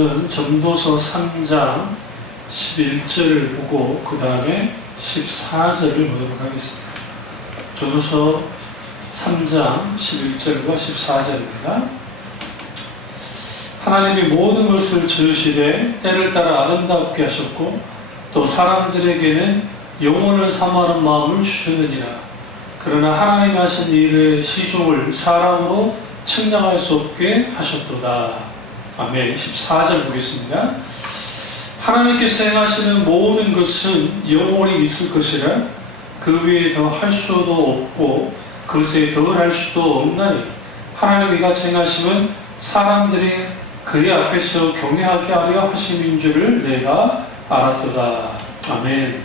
말씀은 전도서 3장 11절을 보고 그 다음에 14절을 보도록 하겠습니다. 전도서 3장 11절과 14절입니다. 하나님이 모든 것을 지으시되 때를 따라 아름답게 하셨고 또 사람들에게는 영혼을 사모하는 마음을 주셨느니라. 그러나 하나님이 하신 일의 시종을 사람으로 측량할 수 없게 하셨도다. 아멘. 14절 보겠습니다. 하나님께서 행하시는 모든 것은 영원히 있을 것이라 그 위에 더 할 수도 없고 그것에 더 할 수도 없나니 하나님이 이같이 행하심은 사람들이 그의 앞에서 경외하게 하려 하심인 줄을 내가 알았도다. 아멘.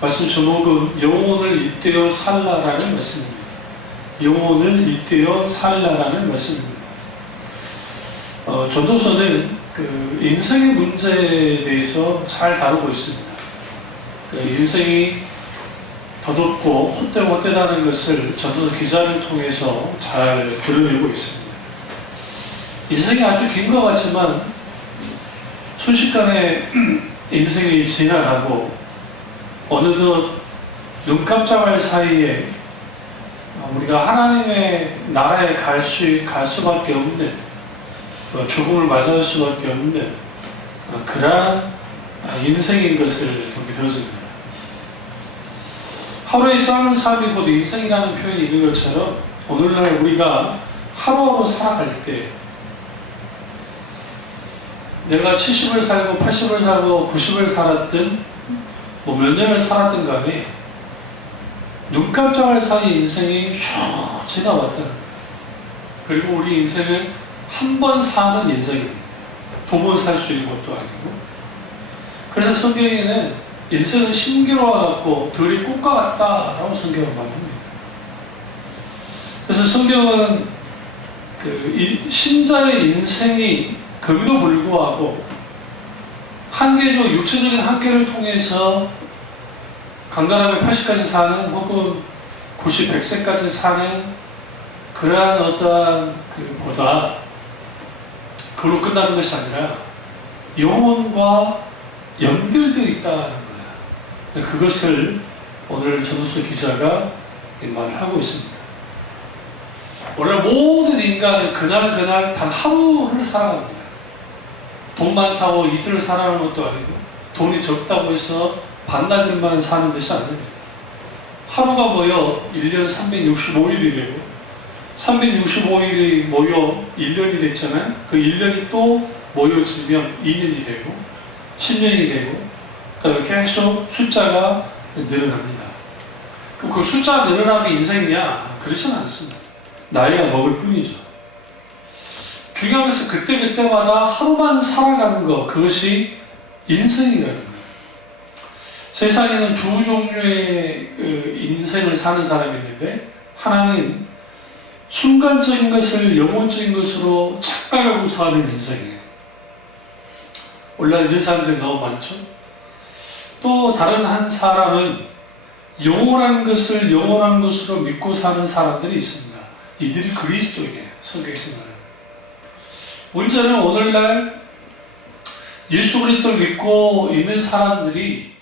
말씀 제목은 영혼을 잇대어 살라라는 말씀입니다. 영혼을 잇대어 살라라는 말씀입니다. 전도서는 인생의 문제에 대해서 잘 다루고 있습니다. 인생이 더덥고 헛되다는 것을 전도서 기자를 통해서 잘 드러내고 있습니다. 인생이 아주 긴 것 같지만 순식간에 인생이 지나가고 어느덧 눈 깜짝할 사이에 우리가 하나님의 나라에 갈 수밖에 없는 죽음을 맞이할 수밖에 없는 그러한 인생인 것을 보게 되었습니다. 하루의 짧은 삶이 곧 인생이라는 표현이 있는 것처럼 오늘날 우리가 하루하루 살아갈 때 내가 70을 살고 80을 살고 90을 살았든 몇 년을 살았든 간에 눈 깜짝할 사이 인생이 쭉 지나왔다는 거예요. 그리고 우리 인생은 한 번 사는 인생입니다. 두 번 살 수 있는 것도 아니고. 그래서 성경에는 인생은 신기로와 같고 들이 꽃과 같다라고 성경을 말합니다. 그래서 성경은 신자의 인생이 거기도 불구하고 한계적 육체적인 한계를 통해서 강건하게 80까지 사는 혹은 90, 100세까지 사는 그러한 어떠한 보다 그걸로 끝나는 것이 아니라 영혼과 연결되어 있다는 거예요. 그것을 오늘 전도서 기자가 말을 하고 있습니다. 오늘 모든 인간은 그날 단 하루를 살아갑니다. 돈 많다고 이틀을 살아가는 것도 아니고 돈이 적다고 해서 반나절만 사는 것이 아닙니다. 하루가 모여 1년 365일이 되고 365일이 모여 1년이 됐잖아요. 그 1년이 또 모여지면 2년이 되고 10년이 되고 그러니까 계속 숫자가 늘어납니다. 그럼 그 숫자가 늘어나면 인생이냐? 그렇지는 않습니다. 나이가 먹을 뿐이죠. 중요한 것은 그때마다 하루만 살아가는 것, 그것이 인생이라는 거예요. 세상에는 두 종류의 인생을 사는 사람이 있는데 하나는 순간적인 것을 영혼적인 것으로 착각하고 사는 인생이에요. 오늘날 이런 사람들이 너무 많죠. 또 다른 한 사람은 영원한 것을 영원한 것으로 믿고 사는 사람들이 있습니다. 이들이 그리스도인이에요. 성경에서 말하는. 문제는 오늘날 예수 그리스도를 믿고 있는 사람들이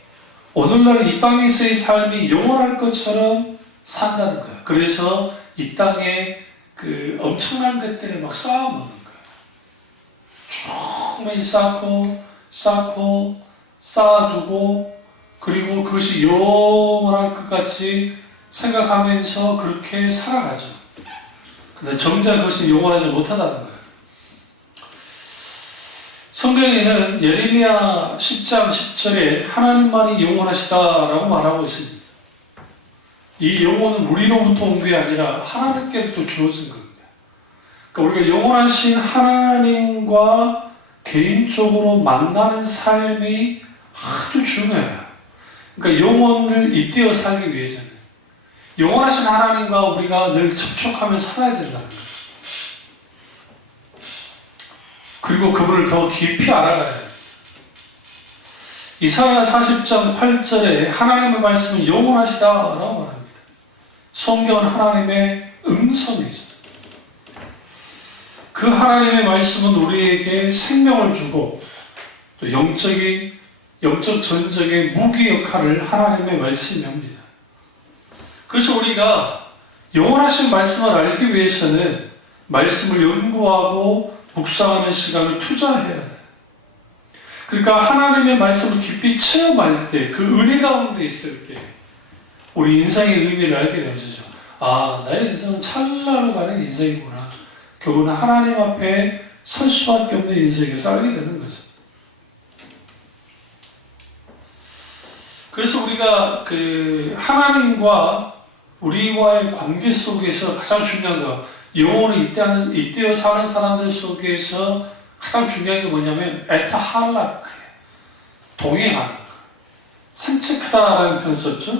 오늘날 이 땅에서의 삶이 영원할 것처럼 산다는 거예요. 그래서 이 땅에 엄청난 것들을 막 쌓아먹는 거예요. 충분히 쌓고 쌓아두고 그리고 그것이 영원할 것 같이 생각하면서 그렇게 살아가죠. 근데 정작 그것이 영원하지 못하다는 거예요. 성경에는 예레미야 10장 10절에 하나님만이 영원하시다라고 말하고 있습니다. 이 영혼은 우리로부터 온 게 아니라 하나님께부터 주어진 겁니다. 그러니까 우리가 영원하신 하나님과 개인적으로 만나는 삶이 아주 중요해요. 그러니까 영혼을 잇대어 살기 위해서는 영원하신 하나님과 우리가 늘 접촉하며 살아야 된다는 거예요. 그리고 그분을 더 깊이 알아가야 해요. 이사야 40장 8절에 하나님의 말씀은 영원하시다라고 말합니다. 성경은 하나님의 음성이죠. 그 하나님의 말씀은 우리에게 생명을 주고 또 영적 전쟁의 무기 역할을 하나님의 말씀이 합니다. 그래서 우리가 영원하신 말씀을 알기 위해서는 말씀을 연구하고 묵상하는 시간을 투자해야 돼요. 그러니까 하나님의 말씀을 깊이 체험할 때, 그 은혜 가운데 있을 때 우리 인생의 의미를 알게 되죠. 아, 나의 인생은 찰나로 가는 인생이구나. 결국은 하나님 앞에 설 수밖에 없는 인생을 살게 되는 거죠. 그래서 우리가 그 하나님과 우리와의 관계 속에서 가장 중요한 거, 영혼을 이때어 사는 사람들 속에서 가장 중요한 게 뭐냐면 에타할락, 동행하는 거. 산책하다라는 표현을 썼죠.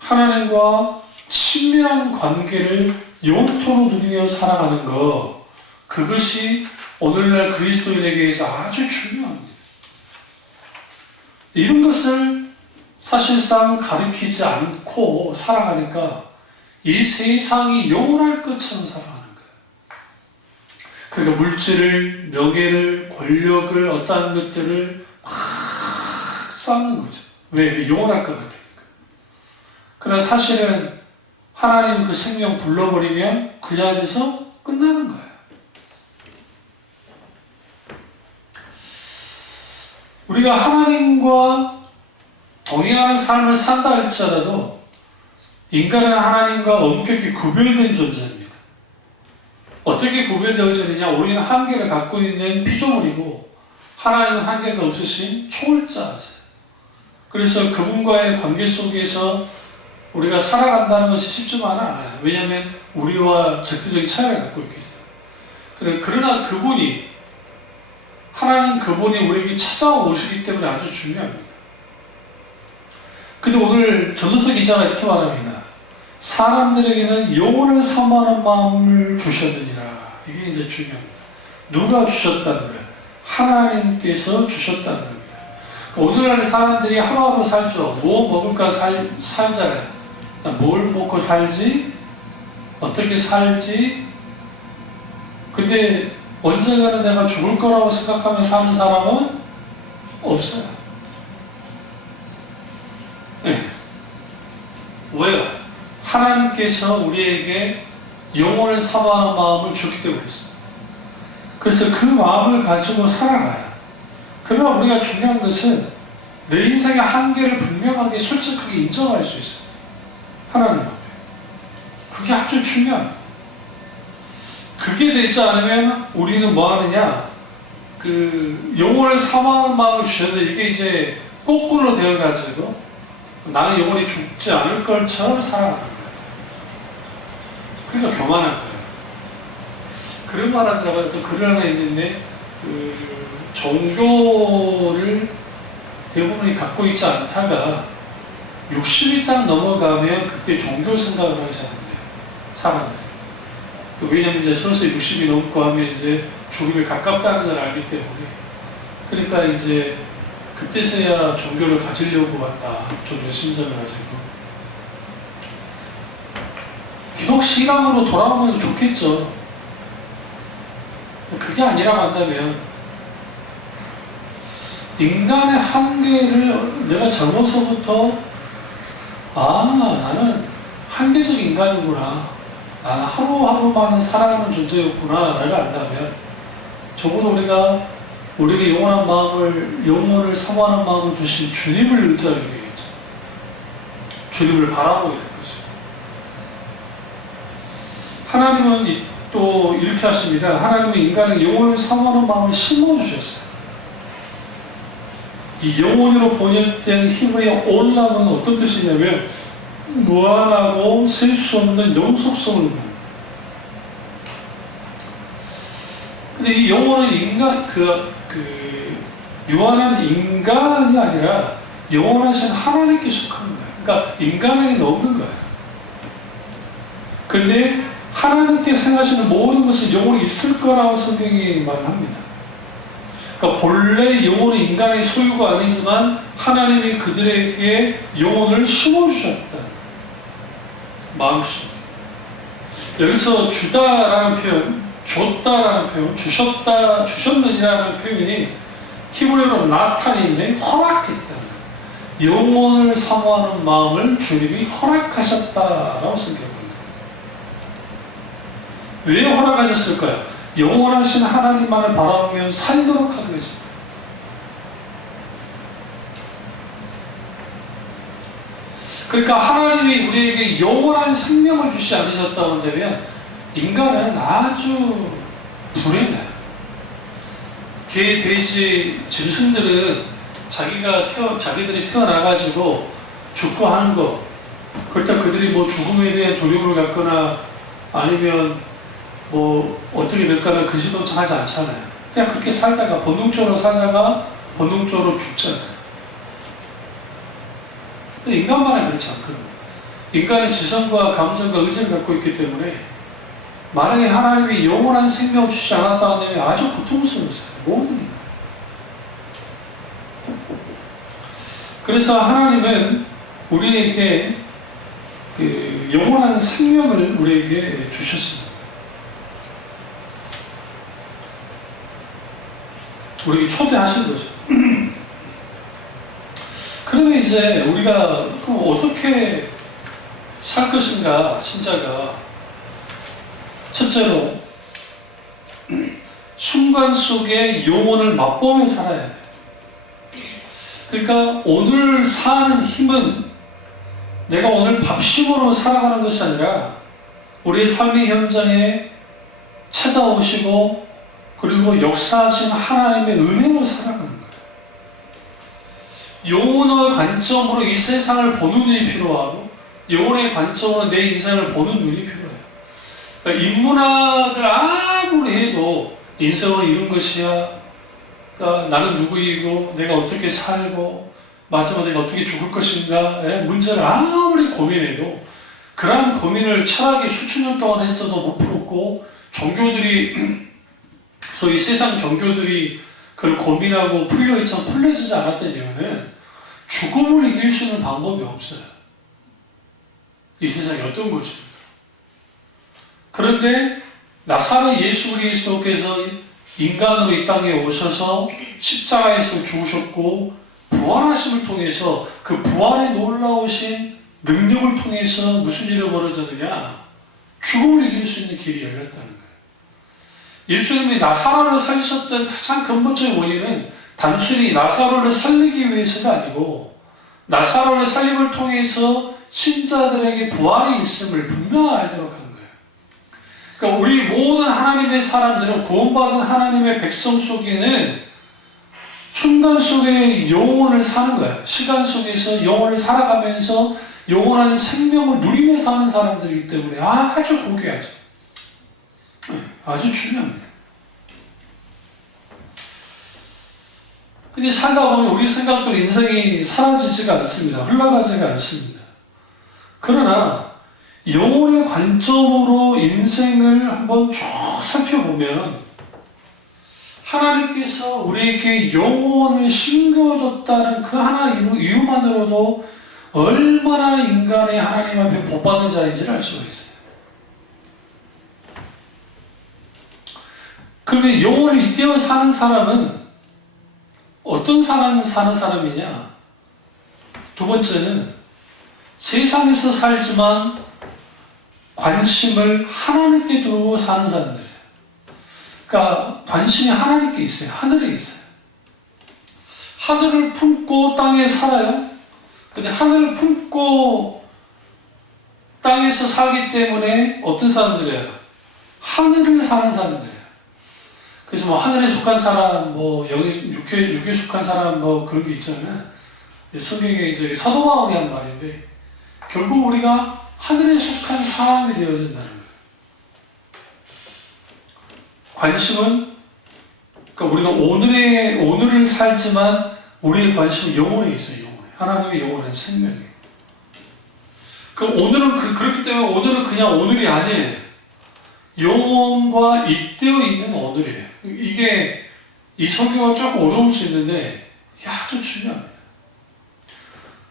하나님과 친밀한 관계를 영토로 누리며 살아가는 것, 그것이 오늘날 그리스도인에게서 아주 중요합니다. 이런 것을 사실상 가르치지 않고 살아가니까 이 세상이 영원할 것처럼 살아가는 거예요. 그러니까 물질을, 명예를, 권력을, 어떠한 것들을 막 쌓는 거죠. 왜? 영원할 것 같으니까. 그러나 사실은 하나님 그 생명 불러버리면 그 자리에서 끝나는 거예요. 우리가 하나님과 동행하는 삶을 산다 할지라도 인간은 하나님과 엄격히 구별된 존재입니다. 어떻게 구별되어지느냐? 우리는 한계를 갖고 있는 피조물이고 하나님은 한계가 없으신 초월자세요. 그래서 그분과의 관계 속에서 우리가 살아간다는 것이 쉽지만은 않아요. 왜냐하면 우리와 절대적인 차이를 갖고 있기 때문에. 그러나 그분이, 하나님 그분이 우리에게 찾아오시기 때문에 아주 중요합니다. 근데 오늘 전도서 기자가 이렇게 말합니다. 사람들에게는 영혼을 사모하는 마음을 주셨느니라. 이게 이제 중요합니다. 누가 주셨다는 거예요? 하나님께서 주셨다는 겁니다. 오늘날 사람들이 하루하루 살죠. 뭐 먹을까 살잖아요. 뭘 먹고 살지? 어떻게 살지? 근데 언젠가는 내가 죽을 거라고 생각하며 사는 사람은 없어요. 네. 왜요? 하나님께서 우리에게 영혼을 사모하는 마음을 주기 때문에 있습니다. 그래서 그 마음을 가지고 살아가요. 그러나 우리가 중요한 것은 내 인생의 한계를 분명하게 솔직하게 인정할 수 있어요. 하나님 앞에. 그게 아주 중요합니다. 그게 되지 않으면 우리는 뭐 하느냐? 그 영혼을 사모하는 마음을 주셨는데 이게 이제 거꾸로 되어가지고 나는 영혼이 죽지 않을 것처럼 살아가는 거예요. 그러니까 교만한 거예요. 그런 말 하더라고요. 또 글 하나 있는데 그 종교를 대부분이 갖고 있지 않다가 60이 딱 넘어가면 그때 종교 생각을 하기 시작합니다. 사람들이. 왜냐하면 이제 서서히 60이 넘고 하면 이제 죽음에 가깝다는 걸 알기 때문에. 그러니까 이제 그때서야 종교를 가지려고 한다. 종교 신성을 가지고. 기독 신앙으로 돌아오면 좋겠죠. 그게 아니라고 한다면 인간의 한계를 내가 젊어서부터 나는 한계적 인간이구나. 나는 하루하루만 살아가는 존재였구나 라고 안다면 적어도 우리에게 영원한 마음을, 영혼을 사모하는 마음을 주신 주님을 의지하게 되겠죠. 주님을 바라보게 될 것이죠. 하나님은 또 이렇게 하십니다. 하나님은 인간의 영혼을 사모하는 마음을 심어주셨어요. 이 영혼으로 번역된 히브리어 올람은 어떤 뜻이냐면 무한하고 셀 수 없는 영속성을 의미합니다. 근데 이 영혼은 유한한 인간이 아니라 영원하신 하나님께 속하는 거예요. 그러니까 인간에게 없는 거예요. 근데 하나님께 생각하시는 모든 것은 영혼이 있을 거라고 성경이 말합니다. 그러니까 본래 영혼은 인간의 소유가 아니지만 하나님이 그들에게 영혼을 심어주셨다. 마음속에. 여기서 주다라는 표현, 줬다라는 표현, 주셨느니라는 표현이 히브리어로 나탄인데 허락했다. 영혼을 사모하는 마음을 주님이 허락하셨다라고 생각합니다. 왜 허락하셨을까요? 영원하신 하나님만을 바라보며 살도록 하기 위해서입니다. 그러니까 하나님이 우리에게 영원한 생명을 주시 않으셨다고 한다면 인간은 아주 불행해요. 개, 돼지, 짐승들은 자기들이 태어나가지고 죽고 하는 거, 그렇다고 그들이 뭐 죽음에 대한 두려움을 갖거나 아니면 뭐 어떻게 될까는 근심걱정하지 않잖아요. 그냥 그렇게 살다가 본능적으로 살다가 본능적으로 죽잖아요. 근데 인간만은 그렇지 않거든요. 인간은 지성과 감정과 의지를 갖고 있기 때문에 만약에 하나님이 영원한 생명을 주지 않았다 하면 아주 고통스러웠어요. 모든 인간. 그래서 하나님은 우리에게 그 영원한 생명을 우리에게 주셨습니다. 우리에게 초대하신 거죠. 그러면 이제 우리가 그럼 어떻게 살 것인가, 신자가. 첫째로, 순간 속에 영혼을 맛보며 살아야 돼요. 그러니까 오늘 사는 힘은 내가 오늘 밥심으로 살아가는 것이 아니라 우리의 삶의 현장에 찾아오시고 그리고 역사하신 하나님의 은혜로 살아가는 거예요. 영혼의 관점으로 이 세상을 보는 눈이 필요하고 영혼의 관점으로 내 인생을 보는 눈이 필요해요. 그러니까 인문학을 아무리 해도 인생을 이룬 것이야, 그러니까 나는 누구이고 내가 어떻게 살고 마지막에 내가 어떻게 죽을 것인가 문제를 아무리 고민해도 그러한 고민을 철학이 수천 년 동안 했어도 못 풀었고 종교들이 소위 세상 종교들이 그걸 고민하고 풀려있지만 풀려지지 않았던 이유는 죽음을 이길 수 있는 방법이 없어요. 이 세상이 어떤 것입니까? 그런데 나사렛 예수 그리스도께서 인간으로 이 땅에 오셔서 십자가에서 죽으셨고 부활하심을 통해서 그 부활의 놀라우신 능력을 통해서 무슨 일이 벌어졌느냐? 죽음을 이길 수 있는 길이 열렸다는 거예요. 예수님이 나사로를 살리셨던 가장 근본적인 원인은 단순히 나사로를 살리기 위해서가 아니고 나사로의 살림을 통해서 신자들에게 부활이 있음을 분명히 알도록 한 거예요. 그러니까 우리 모든 하나님의 사람들은 구원받은 하나님의 백성 속에는 순간 속에 영혼을 사는 거예요. 시간 속에서 영혼을 살아가면서 영원한 생명을 누리며 사는 사람들이기 때문에 아주 고귀하죠. 아주 중요합니다. 근데 살다 보면 우리 생각도 인생이 사라지지가 않습니다. 흘러가지가 않습니다. 그러나 영혼의 관점으로 인생을 한번 쭉 살펴보면 하나님께서 우리에게 영혼을 심겨줬다는 그 하나 이유만으로도 얼마나 인간의 하나님 앞에 복받은 자인지를 알 수가 있어요. 그러면 영혼을 잇대어 사는 사람은 어떤 사람 사는 사람이냐? 두 번째는 세상에서 살지만 관심을 하나님께 두고 사는 사람들이에요. 그러니까 관심이 하나님께 있어요. 하늘에 있어요. 하늘을 품고 땅에 살아요. 근데 하늘을 품고 땅에서 살기 때문에 어떤 사람들이에요? 하늘을 사는 사람들이에요. 그래서 뭐 하늘에 속한 사람, 뭐 육에 속한 사람, 뭐 그런 게 있잖아요. 성경에 이제 사도 바울이 한 말인데 결국 우리가 하늘에 속한 사람이 되어진다는 거예요. 관심은 그러니까 우리가 오늘을 살지만 우리의 관심은 영혼에 있어요. 영혼에. 하나님의 영원한 생명이에요. 그럼 오늘은 그렇기 때문에 오늘은 그냥 오늘이 아니에요. 영혼과 잇대어 있는 오늘이에요. 이게 이 설교가 조금 어려울 수 있는데 아주 중요합니다.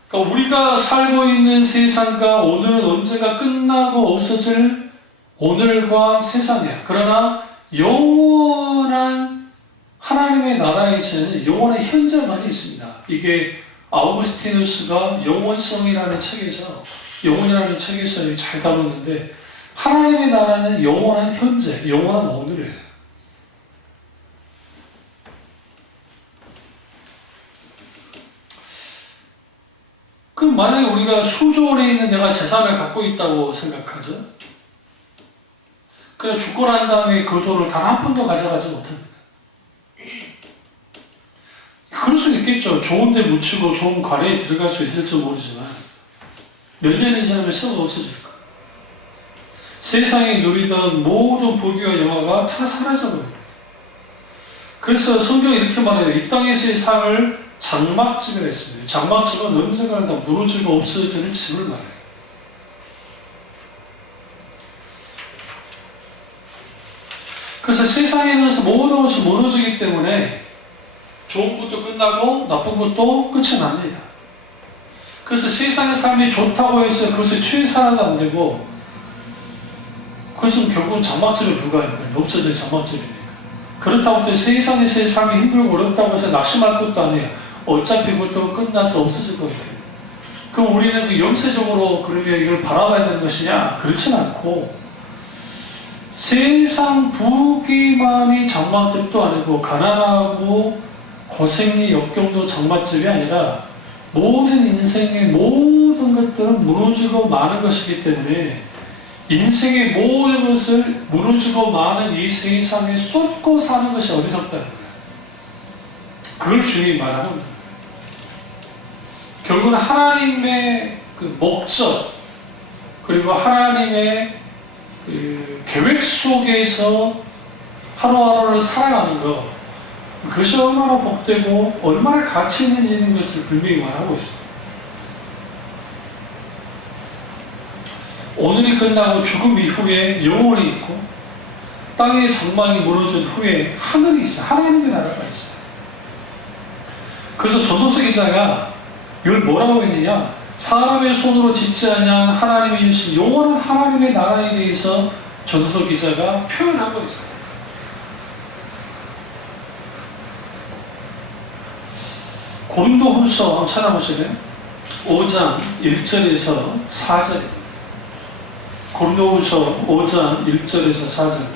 그러니까 우리가 살고 있는 세상과 오늘은 언젠가 끝나고 없어질 오늘과 세상이야. 그러나 영원한 하나님의 나라에서는 영원한 현재만이 있습니다. 이게 아우구스티누스가 영원성이라는 책에서, 영원이라는 책에서 잘 다뤘는데, 하나님의 나라는 영원한 현재, 영원한 오늘이에요. 그럼 만약에 우리가 수조 원에 있는 내가 재산을 갖고 있다고 생각하죠? 그냥 죽고 난 다음에 그 돈을 단 한 푼도 가져가지 못합니다. 그럴 수 있겠죠. 좋은 데 묻히고 좋은 관리에 들어갈 수 있을지 모르지만 몇 년이 지나면 썩어 없어질 거예요. 세상에 누리던 모든 부귀와 영화가 다 사라져버립니다. 그래서 성경이 이렇게 말해요. 이 땅에서의 삶을 장막집이라 했습니다. 장막집은 언젠가는 다 무너지고 없어지는 집을 말해요. 그래서 세상에 대해서 모든 것이 무너지기 때문에 좋은 것도 끝나고 나쁜 것도 끝이 납니다. 그래서 세상의 삶이 좋다고 해서 그것을 취해서는 안 되고, 그것은 결국은 장막집에 불과해요. 없어질 장막집이니까. 그렇다고 또 세상에서의 삶이 힘들고 어렵다고 해서 낙심할 것도 아니에요. 어차피 그것도 끝나서 없어질 것 같아요. 그럼 우리는 그 영세적으로 그러면 이걸 바라봐야 되는 것이냐? 그렇진 않고, 세상 부귀만이 장막집도 아니고 가난하고 고생이 역경도 장막집이 아니라 모든 인생의 모든 것들은 무너지고 마는 것이기 때문에 인생의 모든 것을 무너지고 마는 이 세상에 쏟고 사는 것이 어리석다는 거예요. 그걸 주님이 말하는 거예요. 결국은 하나님의 그 목적, 그리고 하나님의 그 계획 속에서 하루하루를 살아가는 것, 그것이 얼마나 복되고 얼마나 가치 있는 일인 것을 분명히 말하고 있습니다. 오늘이 끝나고 죽음 이후에 영혼이 있고, 땅의 장막이 무너진 후에 하늘이 있어요. 하나님의 나라가 있어요. 그래서 전도서 기자가 이걸 뭐라고 했느냐? 사람의 손으로 짓지 아니한 하나님이 주신 영원한 하나님의 나라에 대해서 전도서 기자가 표현하고 있어요. 고린도후서 찾아보시면 5장 1절에서 4절입니다. 고린도후서 5장 1절에서 4절입니다.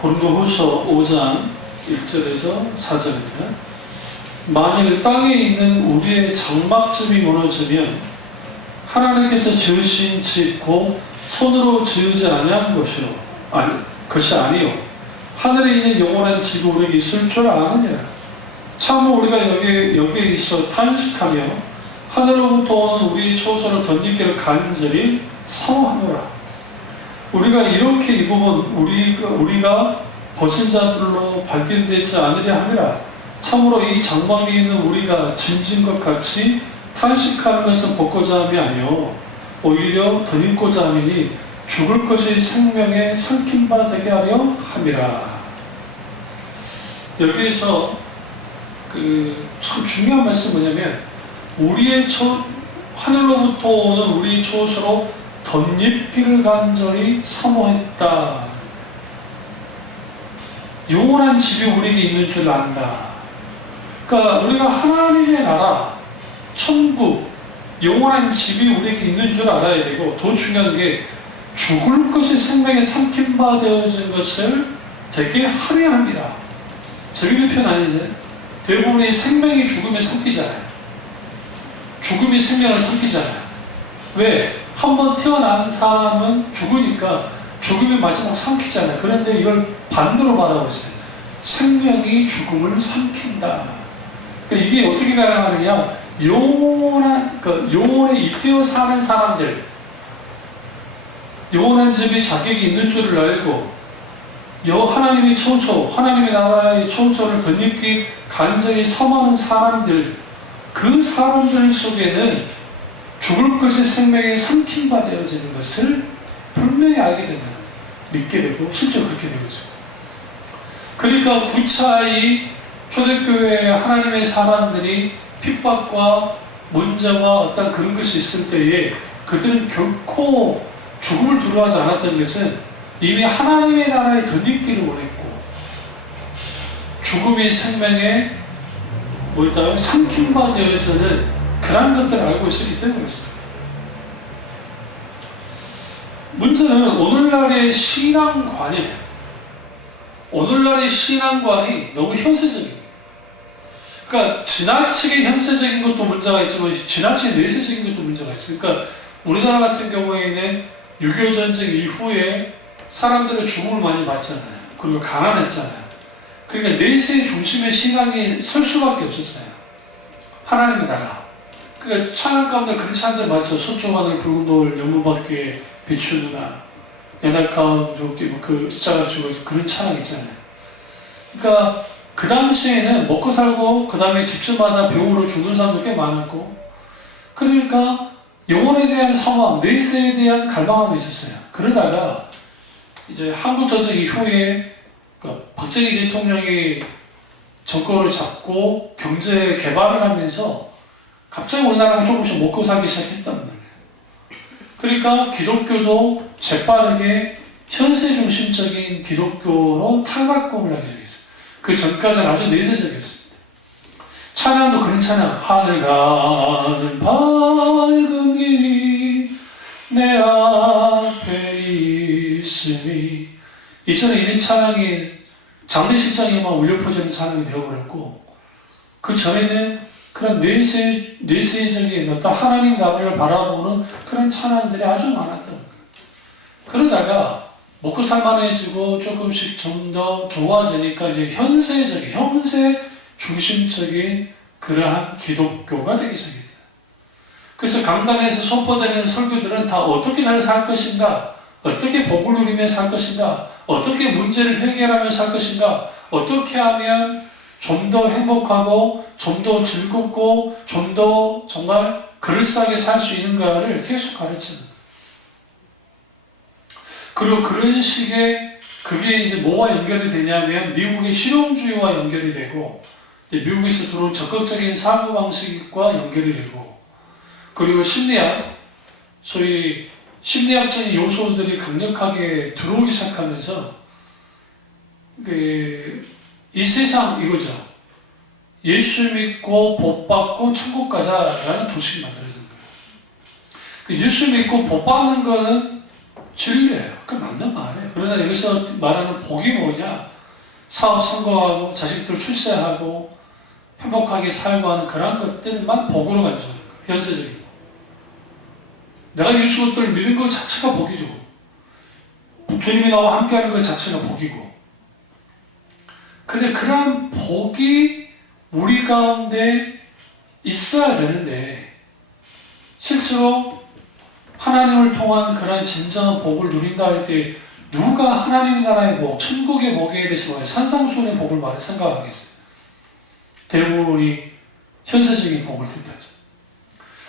고린도후서 5장 1절에서 4절입니다. 만일 땅에 있는 우리의 장막집이 무너지면 하나님께서 지으신 집 곧 손으로 지으지 아니한 것이 아니요 하늘에 있는 영원한 집이 우리에게 있을 줄 아느냐. 참 우리가 여기에 있어 탄식하며 하늘로부터 오는 우리의 초소를 덧입기를 간절히 사모하노라. 우리가 이렇게 입으면 우리가 벗은 자들로 발견되지 않으려 함이라. 참으로 이 장막에 있는 우리가 짐진 것 같이 탄식하는 것은 벗고자 함이 아니요 오히려 덧입고자 함이니 죽을 것이 생명의 삼킴바 되게 하려 함이라. 여기에서 참 중요한 말씀이 뭐냐면, 하늘로부터 오는 우리의 초소로 덧입기를 간절히 사모했다. 영원한 집이 우리에게 있는 줄 안다. 그러니까 우리가 하나님의 나라, 천국, 영원한 집이 우리에게 있는 줄 알아야 되고, 더 중요한 게 죽을 것이 생명의 삼킴바 되어진 것을 되게 하려 합니다. 재밌는 표현 아니죠? 대부분의 생명이 죽음에 삼키잖아요. 죽음이 생명을 삼키잖아요. 왜? 한번 태어난 사람은 죽으니까 죽음이 마지막 삼키잖아요. 그런데 이걸 반대로 말하고 있어요. 생명이 죽음을 삼킨다. 그러니까 이게 어떻게 가능하느냐? 영원에 잇대어 사는 사람들, 영원한 집에 자격이 있는 줄을 알고, 하나님의 초소, 하나님의 나라의 초소를 덧입기 간절히 섬하는 사람들, 그 사람들 속에는 죽을 것의 생명에 삼킴바 되어지는 것을 분명히 알게 된다는 거예요. 믿게 되고 실제로 그렇게 되죠. 그러니까 구차히 초대교회의 하나님의 사람들이 핍박과 문제와 어떤 그런 것이 있을 때에 그들은 결코 죽음을 두려워하지 않았던 것은 이미 하나님의 나라에 덧입기를 원했고 죽음이 생명에 뭐였다요? 삼킴바 되어서는 그런 것들을 알고 있었기 때문이었어요. 문제는 오늘날의 신앙관이에요. 오늘날의 신앙관이 너무 현세적입니다. 그러니까 지나치게 현세적인 것도 문제가 있지만 지나치게 내세적인 것도 문제가 있어요. 그러니까 우리나라 같은 경우에는 6.25 전쟁 이후에 사람들은 죽음을 많이 봤잖아요. 그리고 가난했잖아요. 그러니까 내세 중심의 신앙이 설 수밖에 없었어요. 하나님의 나라. 그러니까 찬양 가운데 그런 찬양들 많죠. 소중하늘 붉은 노을 영문밖에 비추느나 옛날 가운데 그 숫자가 주고 그런 찬양 있잖아요. 그러니까 그 당시에는 먹고 살고 그 다음에 집집마다 병으로 죽는 사람도 꽤 많았고 그러니까 영혼에 대한 사망, 내세에 대한 갈망함이 있었어요. 그러다가 이제 한국전쟁 이후에 박정희 대통령이 정권을 잡고 경제 개발을 하면서 갑자기 우리나라가 조금씩 먹고 살기 시작했단 말이에요. 그러니까 기독교도 재빠르게 현세 중심적인 기독교로 탈바꿈을 하기 시작했어요. 그 전까지는 아주 내세적이었습니다. 찬양도 그런 찬양, 하늘 가는 밝은 길이 내 앞에 있으니 이전에 이런 찬양이 장례식장에만 울려 퍼지는 찬양이 되어버렸고 그 전에는 그런 내세적인 어떤 하나님 나라를 바라보는 그런 찬양들이 아주 많았던 거예요. 그러다가 먹고 살만해지고 조금씩 좀 더 좋아지니까 이제 현세 중심적인 그러한 기독교가 되기 시작했어요. 그래서 강단에서 선포되는 설교들은 다 어떻게 잘 살 것인가, 어떻게 복을 누리며 살 것인가, 어떻게 문제를 해결하며 살 것인가, 어떻게 하면 좀 더 행복하고 좀 더 즐겁고 좀 더 정말 그럴싸하게 살 수 있는가를 계속 가르치는 거예요. 그리고 그런 식의 그게 이제 뭐와 연결이 되냐면 미국의 실용주의와 연결이 되고 이제 미국에서 들어온 적극적인 사고방식과 연결이 되고 그리고 심리학, 소위 심리학적인 요소들이 강력하게 들어오기 시작하면서 이 세상 이거죠. 예수 믿고 복 받고 천국 가자라는 도식이 만들어진 거예요. 예수 믿고 복 받는 거는 진리예요. 그 맞는 말이에요. 그러나 여기서 말하는 복이 뭐냐? 사업 성공하고 자식들 출세하고 행복하게 살고 하는 그런 것들만 복으로 간주하는 거예요. 현세적인 거. 내가 예수 것들을 믿은 것 자체가 복이죠. 주님이 나와 함께하는 것 자체가 복이고. 근데 그런 복이 우리 가운데 있어야 되는데 실제로 하나님을 통한 그런 진정한 복을 누린다 할 때 누가 하나님 나라의 복, 천국의 복에 대해서 산상수훈의 복을 많이 생각하겠어요. 대부분이 현세적인 복을 뜻하죠.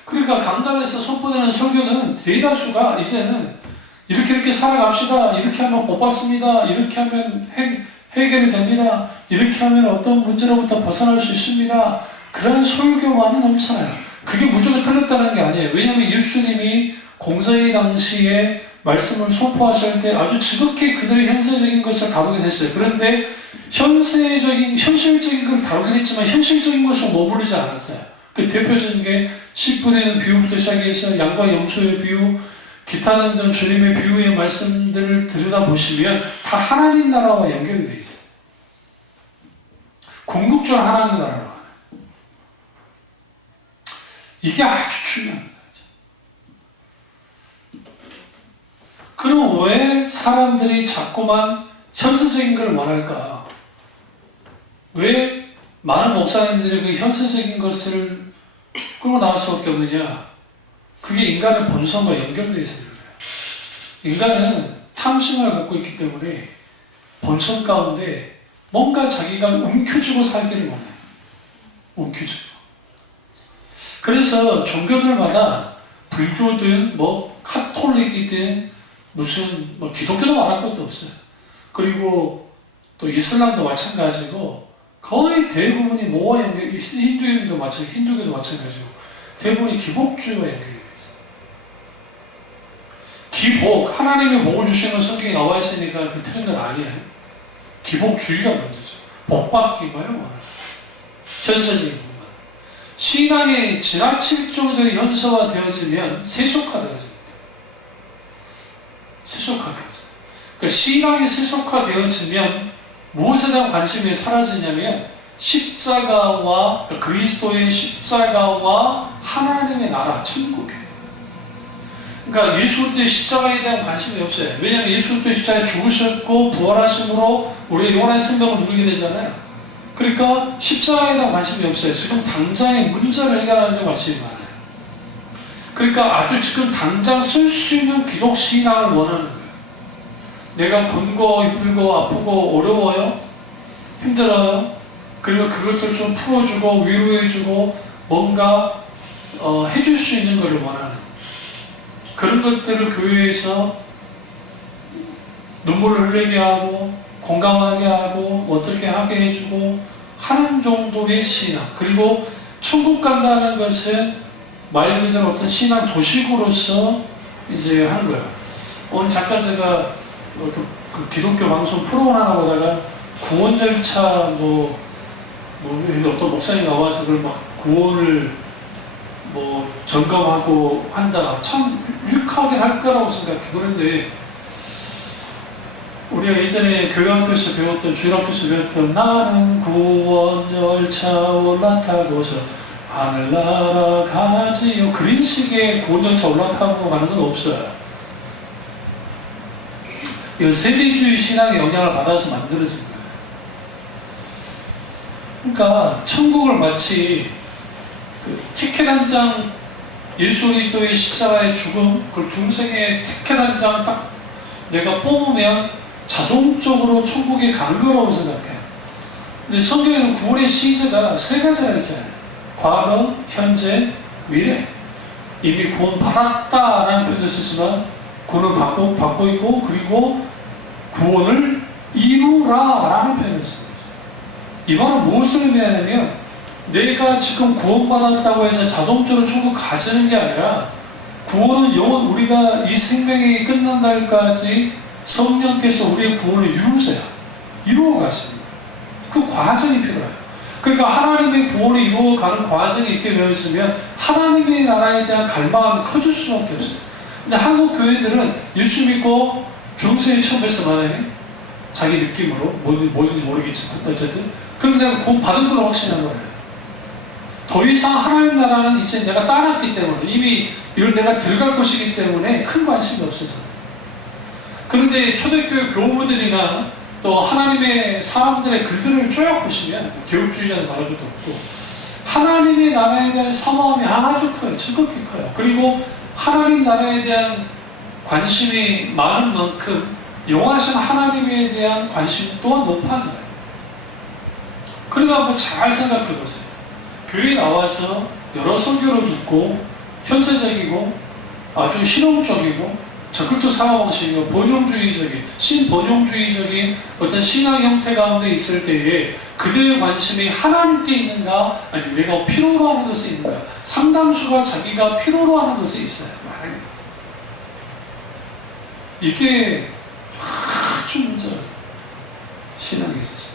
그러니까 강단에서 선포되는 설교는 대다수가 이제는 이렇게 살아갑시다. 이렇게 하면 복 받습니다. 이렇게 하면 해결이 됩니다. 이렇게 하면 어떤 문제로부터 벗어날 수 있습니다. 그런 설교만은 넘쳐나요. 그게 무조건 틀렸다는 게 아니에요. 왜냐하면 예수님이 공생의 당시에 말씀을 선포하실 때 아주 지극히 그들의 현세적인 것을 다루긴 했어요. 그런데 현실적인 걸 다루긴 했지만 현실적인 것으로 머무르지 않았어요. 그 대표적인 게 씨 뿌리는 비유부터 시작해서 양과 염소의 비유, 기타 등등 주님의 비유의 말씀들을 들여다보시면 다 하나님 나라와 연결이 되어 있어요. 궁극적으로 하나님 나라로 가요. 이게 아주 중요합니다. 그럼 왜 사람들이 자꾸만 현세적인 걸 원할까? 왜 많은 목사님들이 그 현세적인 것을 끌고 나올 수밖에 없느냐? 그게 인간의 본성과 연결되어 있어요. 인간은 탐심을 갖고 있기 때문에 본성 가운데 뭔가 자기가 움켜쥐고 살기를 원해요. 움켜쥐고. 그래서 종교들마다 불교든 카톨릭이든 무슨 기독교도 말할 것도 없어요. 그리고 또 이슬람도 마찬가지고 거의 대부분이 뭐와 연결이 있어요? 힌두교도 마찬가지고 대부분이 기복주의와 연결이 되어 있어요. 기복, 하나님의 복을 주시는 성경에 나와 있으니까 그 틀린 건 아니에요. 기복주의가 문제죠. 복받기가요, 현세적인 부분. 신앙이 지나칠 정도의 연서가 되어지면 세속화되어집니다. 세속화되어져요. 그러니까 신앙이 세속화되어지면 무엇에 대한 관심이 사라지냐면 십자가와, 그러니까 그리스도의 십자가와 하나님의 나라, 천국이에요. 그러니까 예수 그리스도의 십자가에 대한 관심이 없어요. 왜냐하면 예수 그리스도의 십자가에 죽으셨고 부활하심으로 우리의 영원한 생명을 누리게 되잖아요. 그러니까 십자가에 대한 관심이 없어요. 지금 당장의 문제를 해결하는 데 관심이 많아요. 그러니까 아주 지금 당장 쓸 수 있는 기독 신앙을 원하는 거예요. 내가 곤고 힘들고 아프고 어려워요. 힘들어요. 그리고 그것을 좀 풀어주고 위로해주고 뭔가 해줄 수 있는 것을 원하는 그런 것들을 교회에서 눈물을 흘리게 하고 공감하게 하고 어떻게 하게 해주고 하는 정도의 신앙. 그리고 천국 간다는 것은 말 그대로 어떤 신앙 도식으로서 이제 하는 거예요. 오늘 잠깐 제가 어떤 그 기독교 방송 프로그램 하나 보다가 구원 절차 어떤 목사님 나와서 그걸 막 구원을 점검하고 한다. 참 유익하게 할 거라고 생각해. 그런데 우리가 예전에 교회학교에서 배웠던, 주일학교에서 배웠던 나는 구원 열차 올라타고서 하늘나라 가지요. 그런 식의 구원 열차 올라타고 가는 건 없어요. 이건 세대주의 신앙의 영향을 받아서 만들어진 거예요. 그러니까 천국을 마치 티켓 한 장, 예수 그리스도의 십자가의 죽음, 그 중생의 티켓 한 장 딱 내가 뽑으면 자동적으로 천국에 간 거라고 생각해요. 근데 성경에는 구원의 시제가 세 가지가 있잖아요. 과거, 현재, 미래. 이미 구원 받았다라는 표현도 쓰지만 구원을 받고 있고, 그리고 구원을 이루라라는 표현을 씁니다. 이 말은 무엇을 의미하냐면 내가 지금 구원받았다고 해서 자동적으로 천국 가지는 게 아니라 구원은 영원 우리가 이 생명이 끝난 날까지 성령께서 우리의 구원을 이루어 가십니다. 그 과정이 필요해요. 그러니까 하나님의 구원을 이루어가는 과정이 있게 되어 있으면 하나님의 나라에 대한 갈망이 커질 수밖에 없어요. 근데 한국 교회들은 예수 믿고 중세에 처음 뵀으면 자기 느낌으로 뭐든지 모르겠지만 어쨌든 그럼 내가 구원 받은 걸로 확신한 거예요. 더 이상 하나님 나라는 이제 내가 따랐기 때문에 이미 이건 내가 들어갈 것이기 때문에 큰 관심이 없어져요. 그런데 초대교회 교우들이나 또 하나님의 사람들의 글들을 쭉 보시면 개혁주의자는 말할 것도 없고 하나님의 나라에 대한 사모함이 아주 커요. 지극히 커요. 그리고 하나님 나라에 대한 관심이 많은 만큼 영원하신 하나님에 대한 관심 또한 높아져요. 그러니까 한번 잘 생각해 보세요. 교회에 나와서 여러 설교를 듣고 현세적이고 아주 실용적이고 적극적 사고방식이고 번영주의적인 신번영주의적인 어떤 신앙 형태 가운데 있을 때에 그들의 관심이 하나님께 있는가 아니면 내가 필요로 하는 것에 있는가. 상당수가 자기가 필요로 하는 것에 있어요. 이게 아주 문제예요. 신앙에 있어서.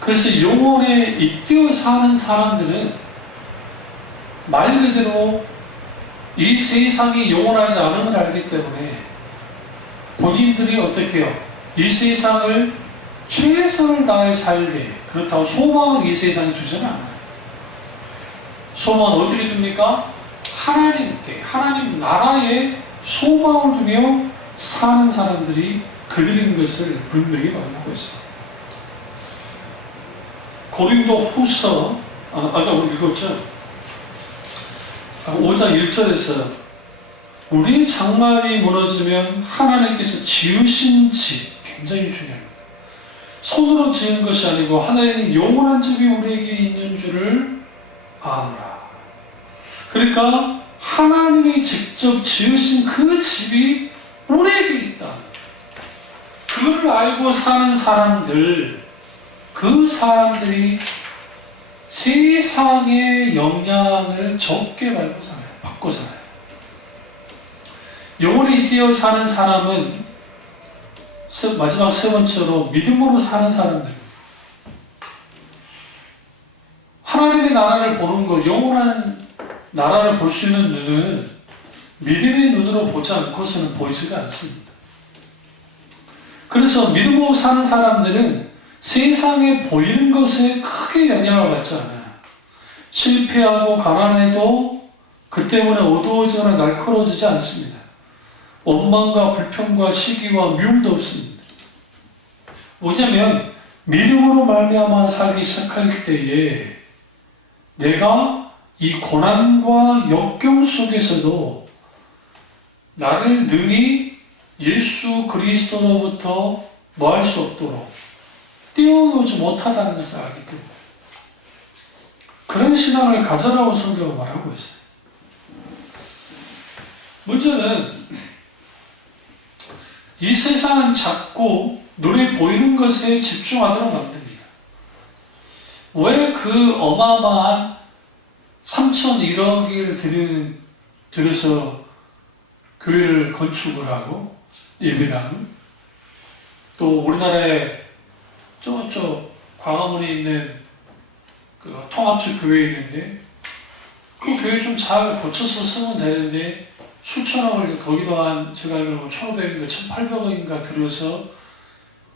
그래서 영혼에 잇대어 사는 사람들은 말 그대로 이 세상이 영원하지 않음을 알기 때문에 본인들이 어떻게 해요? 이 세상을 최선을 다해 살되 그렇다고 소망은 이 세상에 두지는 않아요. 소망은 어디에 둡니까? 하나님께, 하나님 나라에 소망을 두며 사는 사람들이 그들인 것을 분명히 말하고 있습니다. 고린도 후서, 아까 우리 읽었죠? 5장 1절에서 우리 장막이 무너지면 하나님께서 지으신 집, 굉장히 중요합니다. 손으로 지은 것이 아니고 하나님은 영원한 집이 우리에게 있는 줄을 아노라. 그러니까 하나님이 직접 지으신 그 집이 우리에게 있다. 그걸 알고 사는 사람들, 그 사람들이 세상의 영향을 적게 받고 살아요. 영혼이 띄어 사는 사람은 마지막 세 번째로 믿음으로 사는 사람들. 하나님의 나라를 보는 것, 영원한 나라를 볼 수 있는 눈은 믿음의 눈으로 보지 않고서는 보이지가 않습니다. 그래서 믿음으로 사는 사람들은 세상에 보이는 것에 크게 영향을 받지 않아요. 실패하고 가난해도 그 때문에 어두워지거나 날카로워지지 않습니다. 원망과 불평과 시기와 미움도 없습니다. 뭐냐면 믿음으로 말미암아 살기 시작할 때에 내가 이 고난과 역경 속에서도 나를 능히 예수 그리스도로부터 뭐할 수 없도록 띄워놓지 못하다는 것을 알기 때문에 그런 신앙을 가져라고 성경은 말하고 있어요. 문제는 이 세상은 자꾸 눈에 보이는 것에 집중하도록 만듭니다. 왜 그 어마어마한 3,001억을 들여서 교회를 건축을 하고 예배당 또 우리나라에 저쪽 광화문에 있는 그 통합적 교회 있는데 그 교회 좀 잘 고쳐서 쓰면 되는데 수천억을 거기도 한 제가 알기로 1,500인가 1,800억인가 들여서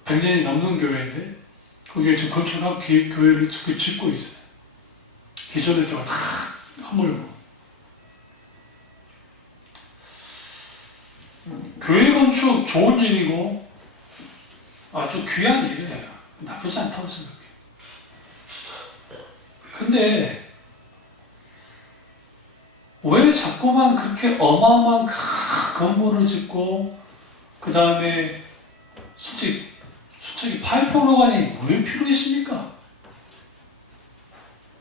100년이 넘는 교회인데 거기에 지금 건축하고 교회를 짓고 있어요. 기존의 때가 다 허물고 교회 건축 좋은 일이고 아주 귀한 일이에요. 나쁘지 않다고 생각해요. 근데 왜 자꾸만 그렇게 어마어마한 큰 건물을 짓고 그 다음에 솔직히 파이프 오르간이 왜 필요했습니까?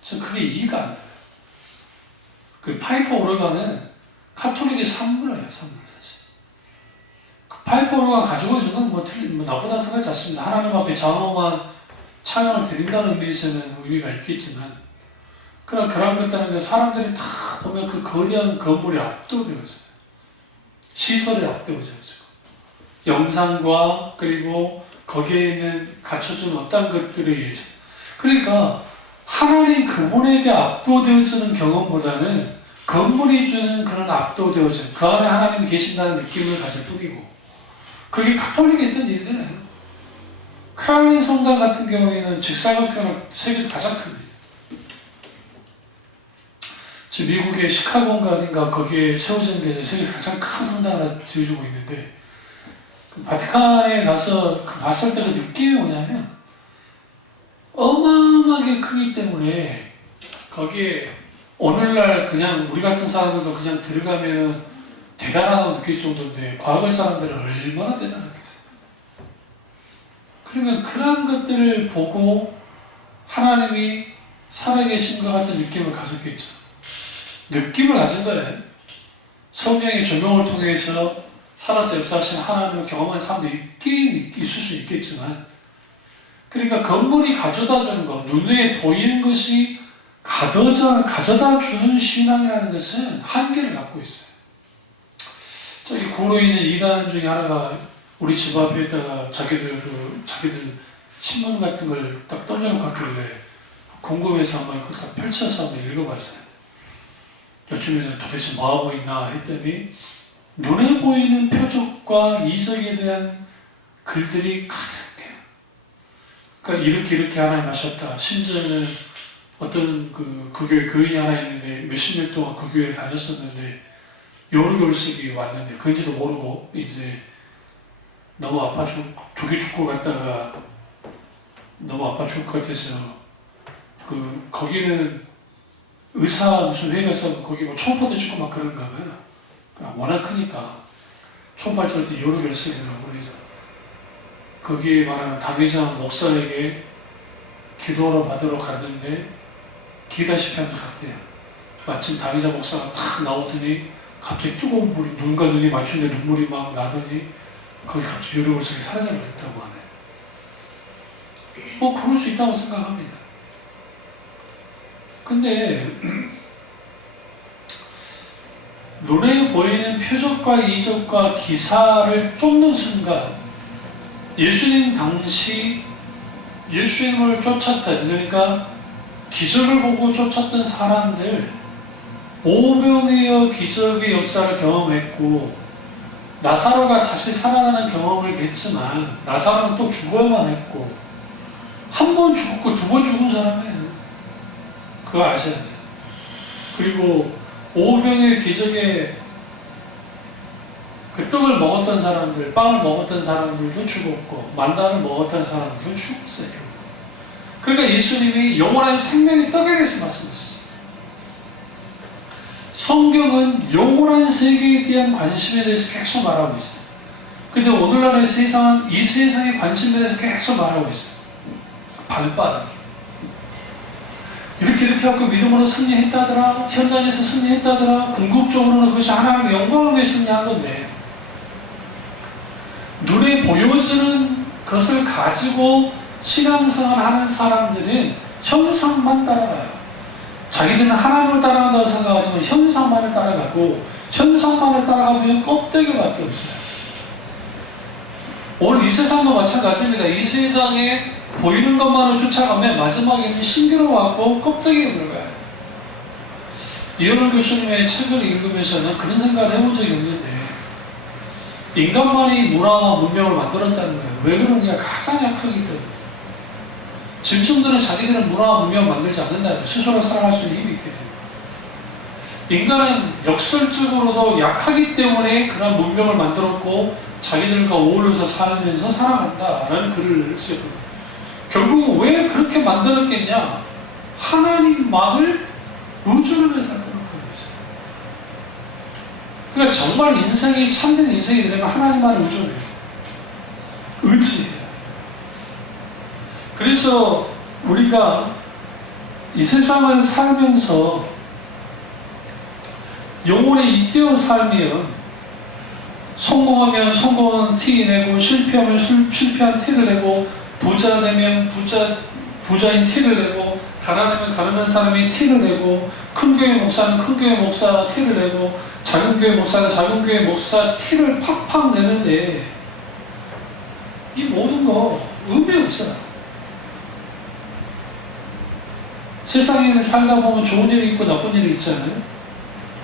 저 그게 이해가 안 돼요. 그 파이프 오르간은 카톨릭의 산물이에요, 산물 사실. 그 파이프 오르간 가지고 있는 건 뭐 나쁘다 생각하지 않습니다. 하나님 앞에 장엄한 찬양을 드린다는 의미에서는 의미가 있겠지만, 그런 것들은 사람들이 다 보면 그 거대한 건물이 압도되어져요. 시설이 압도되어지고, 영상과 그리고 거기에 있는 갖춰준 어떤 것들에 의해서. 그러니까 하나님 그분에게 압도되어지는 경험보다는 건물이 주는 그런 압도되어짐, 그 안에 하나님이 계신다는 느낌을 가질 뿐이고, 그게 카톨릭에 있던 일들이에요. 카톨릭 성당 같은 경우에는 직사각형은 세계에서 가장 큽니다. 지금 미국의 시카고인가 어딘가 거기에 세워진 게 세계에서 가장 큰 성당 하나 지어주고 있는데, 그 바티칸에 가서 봤을 때 그 느낌이 뭐냐면 어마어마하게 크기 때문에 거기에 오늘날 그냥 우리 같은 사람들도 그냥 들어가면 대단하다고 느낄 정도인데 과거 사람들은 얼마나 대단하겠어요. 그러면 그런 것들을 보고 하나님이 살아계신 것 같은 느낌을 가졌겠죠. 느낌을 가진 거예요. 성령의 조명을 통해서 살아서 역사하신 하나님을 경험한 사람도 있을 수 있겠지만, 그러니까 건물이 가져다 주는 것, 눈에 보이는 것이 가져다 주는 신앙이라는 것은 한계를 갖고 있어요. 저기 구로에 있는 이단 중에 하나가 우리 집 앞에다가 자기들 신문 같은 걸 딱 던져놓고 갔길래 궁금해서 한번 그걸 딱 펼쳐서 한번 읽어봤어요. 요즘에는 도대체 뭐하고 있나 했더니 눈에 보이는 표적과 이적에 대한 글들이 가득해요. 그러니까 이렇게 하나님 하셨다. 심지어는 어떤 그 교회 교인이 하나 있는데 몇십 년 동안 그 교회를 다녔었는데 요르결석이 왔는데 그런지도 모르고 이제 너무 아파 조기 죽고 갔다가 너무 아파 죽을 것 같아서 거기는 의사 무슨 회의 가서 거기 뭐 초음파도 찍고 막 그런가 봐요. 워낙 크니까 초음파를 때 요르결석이라고 그래서 거기에 말하는 담의장 목사에게 기도하러 받으러 갔는데 기다시피 하면서 갔대요. 마침 담의장 목사가 탁 나오더니 갑자기 뜨거운 물이 눈과 눈이 맞추는데 눈물이 막 나더니 거기 갑자기 요르결석이 사라져버렸다고 하네. 뭐 그럴 수 있다고 생각합니다. 근데 눈에 보이는 표적과 이적과 기사를 쫓는 순간 예수님 당시 예수님을 쫓았던, 그러니까 기적을 보고 쫓았던 사람들 5명의 기적의 역사를 경험했고 나사로가 다시 살아나는 경험을 했지만 나사로는 또 죽어야만 했고 한 번 죽고 두 번 죽은 사람이에요. 그거 아셔야 돼요. 그리고 5명의 기적에 그 떡을 먹었던 사람들, 빵을 먹었던 사람들도 죽었고 만나를 먹었던 사람들도 죽었어요. 그러니까 예수님이 영원한 생명의 떡에 대해서 말씀하셨어요. 성경은 영원한 세계에 대한 관심에 대해서 계속 말하고 있어요. 근데 오늘날의 세상은 이 세상의 관심에 대해서 계속 말하고 있어요. 발빠르게. 이렇게 하고 믿음으로 승리했다더라, 현장에서 승리했다더라, 궁극적으로는 그것이 하나님의 영광을 위해 승리한 건데 눈에 보여지는 것을 가지고 신앙생활을 하는 사람들은 현상만 따라가요. 자기들은 하나님을 따라간다고 생각하지만 현상만을 따라가고 현상만을 따라가면 껍데기밖에 없어요. 오늘 이 세상도 마찬가지입니다. 이 세상에 보이는 것만을 쫓아가면 마지막에는 신기로워하고 껍데기에 불과해요. 이현우 교수님의 책을 읽으면서는 그런 생각을 해본 적이 없는데 인간만이 문화와 문명을 만들었다는 거예요. 왜 그러냐? 가장 약하기 때문에. 짐승들은 자기들은 문화와 문명을 만들지 않는다는 스스로 살아갈 수 있는 힘이 있게 됩니다. 인간은 역설적으로도 약하기 때문에 그런 문명을 만들었고 자기들과 어울려서 살면서 살아간다라는 글을 쓰거든요. 결국 왜 그렇게 만들었겠냐? 하나님만을 우주를 위해서 만들었거든요. 그러니까 정말 인생이 참된 인생이 되려면 하나님만을 우주를 의지해요. 그래서 우리가 이 세상을 살면서 영혼에 잇대어 살면 성공하면 성공한 티 내고 실패하면 실패한 티를 내고 부자 되면 부자인 티를 내고 가난하면 가난한 사람이 티를 내고 큰 교회 목사는 큰 교회 목사 티를 내고 작은 교회 목사는 작은 교회 목사 티를 팍팍 내는데 이 모든 거 의미 없어요. 세상에는 살다 보면 좋은 일이 있고 나쁜 일이 있잖아요.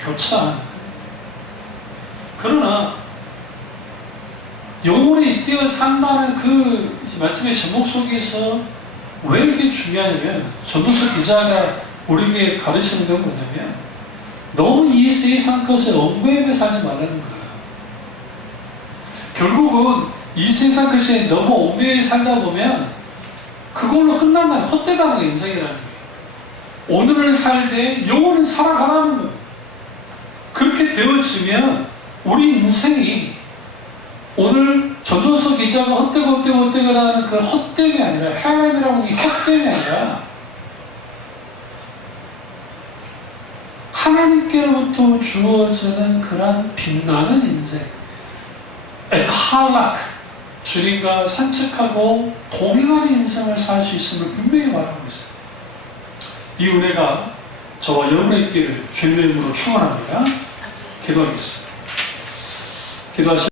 교차. 그러나 영혼에 잇대어 산다는 그 말씀의 제목 속에서 왜 이렇게 중요하냐면 전도서 기자가 우리에게 가르치는 건 뭐냐면 너무 이 세상 것에 얽매여 살지 말라는 거예요. 결국은 이 세상 것에 너무 얽매여 살다 보면 그걸로 끝난다는 헛되다는 게 인생이라는 거예요. 오늘을 살 때 영혼은 살아가라는 거예요. 그렇게 되어지면 우리 인생이 오늘 전도서 기자가 헛되고 하는 그 헛됨이 아니라 하나님이라고 하는 게 헛됨이 아니라 하나님께로부터 주어지는 그런 빛나는 인생 에탈락 주님과 산책하고 동행하는 인생을 살 수 있음을 분명히 말하고 있어요. 이 은혜가 저와 여러분의 있기를 주님의 이름으로 축원합니다. 기도하겠습니다. 기도하시